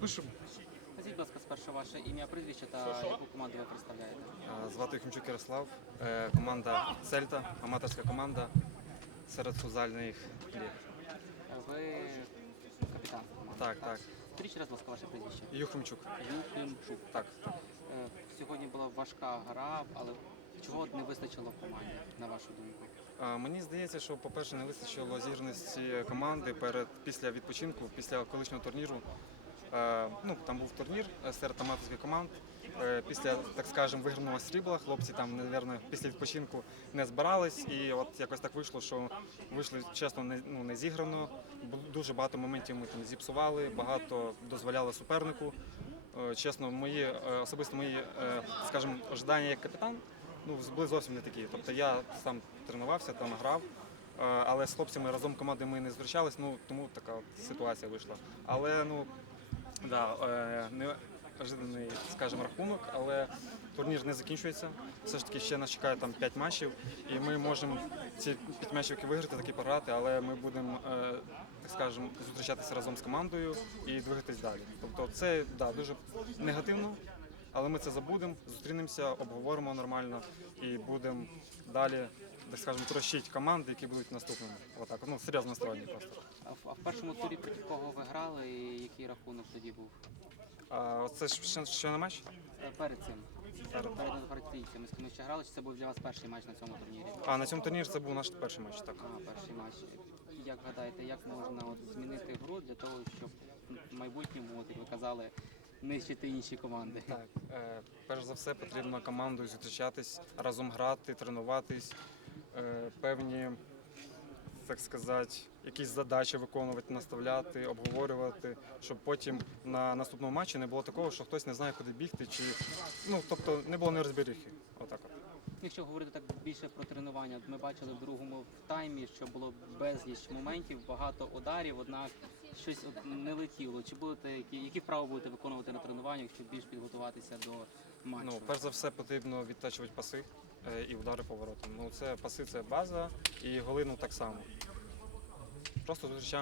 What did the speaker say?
Пишемо. Скажіть, будь ласка, спершу ваше ім'я, прізвище та яку команду ви представляєте? Е, Звати Юхимчук Ярослав, Е, команда Сельта, аматорська команда серед фузальних ліг. Е, Ви капітан команди. Так, так. Скажіть ще раз, будь ласка, ваше прізвище. Юхимчук. Юхимчук. Так. Е, Сьогодні була важка гра, але чого не вистачило команді, на вашу думку? Мені здається, що, по-перше, не вистачило зірності команди перед після відпочинку, після колишнього турніру. Е, Ну, там був турнір е, серед аматорських команд. Е, Після, так скажемо, виграного срібла хлопці там, мабуть, після відпочинку не збирались. І от якось так вийшло, що вийшли чесно не, ну, не зіграно. Дуже багато моментів ми там зіпсували, багато дозволяли супернику. Чесно, мої особисто мої, скажімо, ожидання як капітан ну, були зовсім не такі. Тобто я сам тренувався, там грав, але з хлопцями разом команди ми не зустрічались, ну тому така ситуація вийшла. Але ну да, е, неожиданий, скажімо, рахунок, але турнір не закінчується. Все ж таки ще нас чекає там 5 матчів, і ми можемо ці 5 матчів які виграти, такі програти, але ми будемо, е, так зустрічатися разом з командою і двигатись далі. Тобто це да, дуже негативно. Але ми це забудемо, зустрінемося, обговоримо нормально і будемо далі, так скажемо, трощити команди, які будуть наступними. Отак, ну серйозно настроєні просто. А в, першому турі проти кого ви грали і який рахунок тоді був? А це ж ще, ще на матч? Е, Перед цим. Перед. Партійцями, з ким ще грали, чи це був для вас перший матч на цьому турнірі? А на цьому турнірі це був наш перший матч. Так. А, перший матч. Як гадаєте, як можна от змінити гру для того, щоб в майбутньому, от, як ви казали, нищити інші команди? Так, е, перш за все потрібно командою зустрічатись, разом грати, тренуватись, певні, так сказати, якісь задачі виконувати, наставляти, обговорювати, щоб потім на наступному матчі не було такого, що хтось не знає, куди бігти, чи ну тобто не було нерозберіхи. Отак от. Якщо говорити так більше про тренування, ми бачили в другому таймі, що було безліч моментів, багато ударів, однак щось не летіло. Чи будете які, які вправи будете виконувати на тренуваннях, щоб більш підготуватися до матчу? Ну, перш за все, потрібно відтачувати паси е, і удари поворотом. Ну, це паси це база і голи ну, так само. Просто зустрічаємо